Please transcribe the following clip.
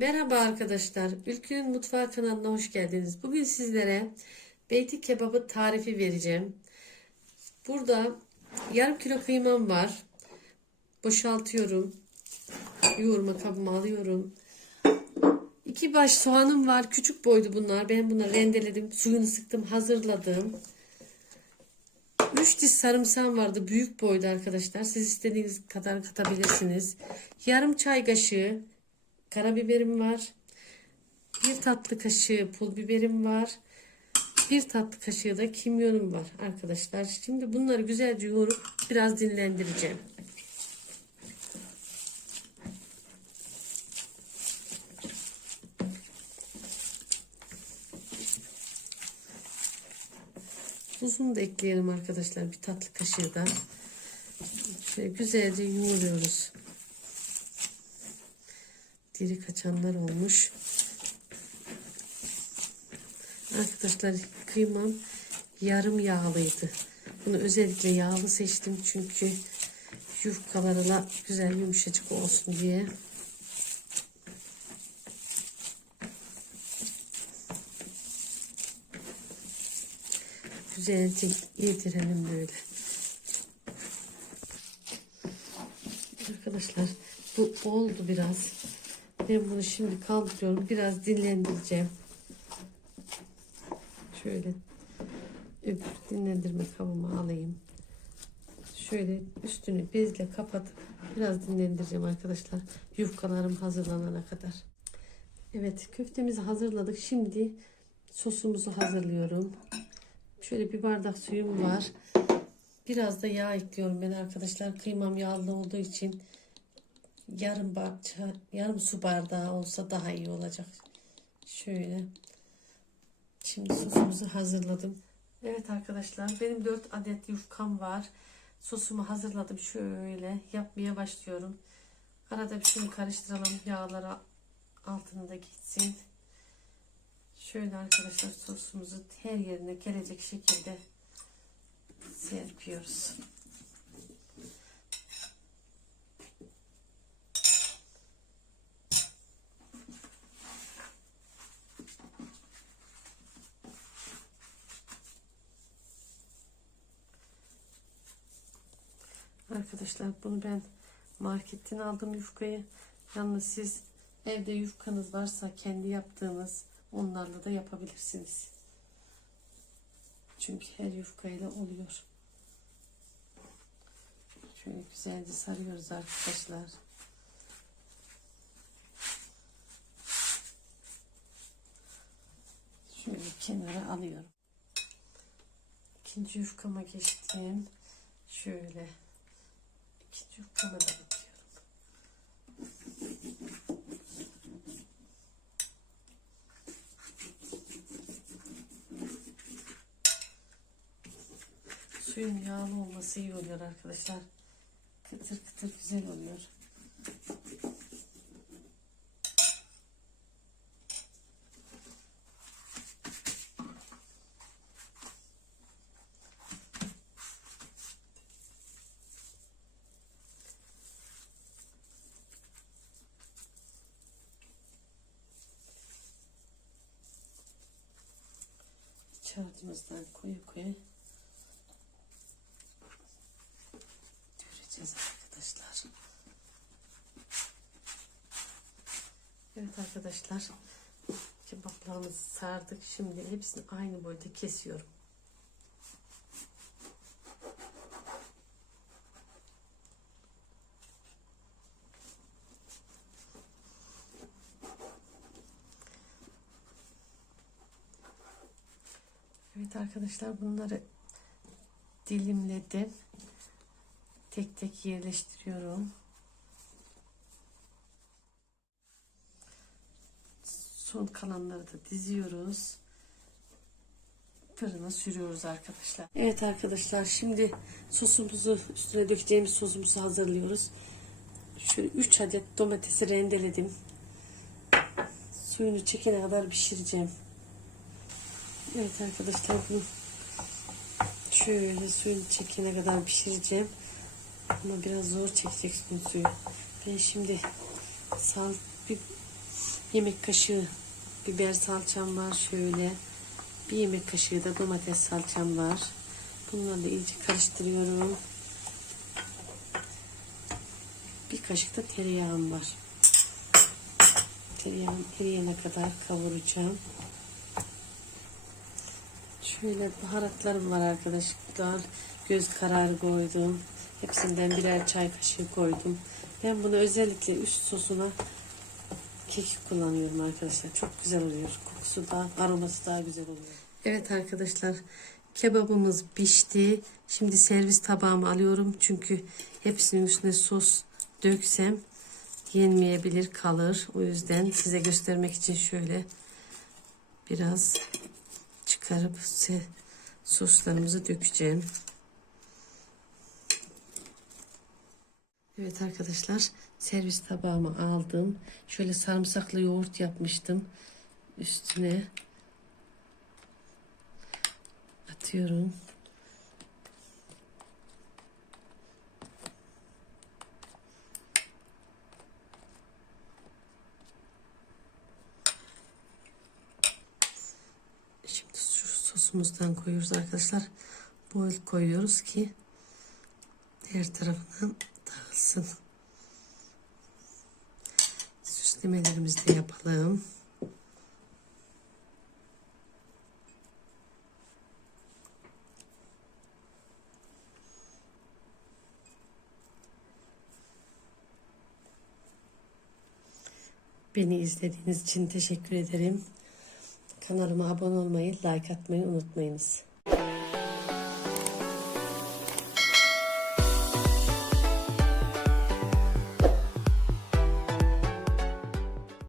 Merhaba arkadaşlar. Ülkünün Mutfağı kanalına hoş geldiniz. Bugün sizlere beyti kebabı tarifi vereceğim. Burada yarım kilo kıymam var. Boşaltıyorum. Yoğurma kabıma alıyorum. İki baş soğanım var. Küçük boydu bunlar. Ben bunları rendeledim. Suyunu sıktım. Hazırladım. Üç diş sarımsağım vardı. Büyük boydu arkadaşlar. Siz istediğiniz kadar katabilirsiniz. Yarım çay kaşığı karabiberim var. Bir tatlı kaşığı pul biberim var. Bir tatlı kaşığı da kimyonum var arkadaşlar. Şimdi bunları güzelce yoğurup biraz dinlendireceğim. Tuzunu da ekleyelim arkadaşlar. Bir tatlı kaşığı da. Şöyle güzelce yoğuruyoruz. Diri kaçanlar olmuş. Arkadaşlar kıymam yarım yağlıydı. Bunu özellikle yağlı seçtim çünkü yufkalarla güzel yumuşacık olsun diye. Güzelce yedirelim böyle. Arkadaşlar bu oldu biraz. Ben bunu şimdi kaldırıyorum. Biraz dinlendireceğim. Şöyle öbür dinlendirme kabıma alayım. Şöyle üstünü bezle kapatıp biraz dinlendireceğim arkadaşlar. Yufkalarım hazırlanana kadar. Evet köftemizi hazırladık. Şimdi sosumuzu hazırlıyorum. Şöyle bir bardak suyum var. Biraz da yağ ekliyorum ben arkadaşlar. Kıymam yağlı olduğu için yarım bardak, yarım su bardağı olsa daha iyi olacak. Şöyle. Şimdi sosumuzu hazırladım. Evet arkadaşlar benim 4 adet yufkam var. Sosumu hazırladım. Şöyle yapmaya başlıyorum. Arada bir şunu karıştıralım. Yağlara altında gitsin. Şöyle arkadaşlar sosumuzu her yerine gelecek şekilde serpiyoruz. Arkadaşlar bunu ben marketten aldım yufkayı. Yalnız siz evde yufkanız varsa kendi yaptığınız onlarla da yapabilirsiniz. Çünkü her yufkayla oluyor. Şöyle güzelce sarıyoruz arkadaşlar. Şöyle kenara alıyorum. İkinci yufkama geçtim. Şöyle da atıyorum. Suyun yağlı olması iyi oluyor arkadaşlar. Kıtır kıtır güzel oluyor. İç harcımızdan koyu koyu döveceğiz arkadaşlar. Evet arkadaşlar kebaplarımızı sardık. Şimdi hepsini aynı boyda kesiyorum. Evet arkadaşlar bunları dilimledim. Tek tek yerleştiriyorum. Son kalanları da diziyoruz. Fırına sürüyoruz arkadaşlar. Evet arkadaşlar şimdi sosumuzu üstüne dökeceğimiz sosumuzu hazırlıyoruz. Şöyle 3 adet domatesi rendeledim. Suyunu çekene kadar pişireceğim. Evet arkadaşlar bunu şöyle suyunu çekene kadar pişireceğim. Ama biraz zor çekecek bu suyu. Ben şimdi sal bir yemek kaşığı biber salçam var şöyle. Bir yemek kaşığı da domates salçam var. Bunları da iyice karıştırıyorum. Bir kaşık da tereyağım var. Tereyağım eriyene kadar kavuracağım. Şöyle baharatlarım var arkadaşlar. Göz kararı koydum. Hepsinden birer çay kaşığı koydum. Ben bunu özellikle üst sosuna kekik kullanıyorum arkadaşlar. Çok güzel oluyor. Kokusu da aroması daha güzel oluyor. Evet arkadaşlar kebabımız pişti. Şimdi servis tabağıma alıyorum. Çünkü hepsinin üstüne sos döksem yenmeyebilir kalır. O yüzden size göstermek için şöyle biraz çıkarıp soslarımızı dökeceğim. Evet arkadaşlar servis tabağıma aldım. Şöyle sarımsaklı yoğurt yapmıştım. Üstüne atıyorum. Şimdi şu sosumuzdan koyuyoruz arkadaşlar. Bol koyuyoruz ki her tarafından dağılsın. Süslemelerimizi de yapalım. Beni izlediğiniz için teşekkür ederim. Kanalıma abone olmayı, like atmayı unutmayınız.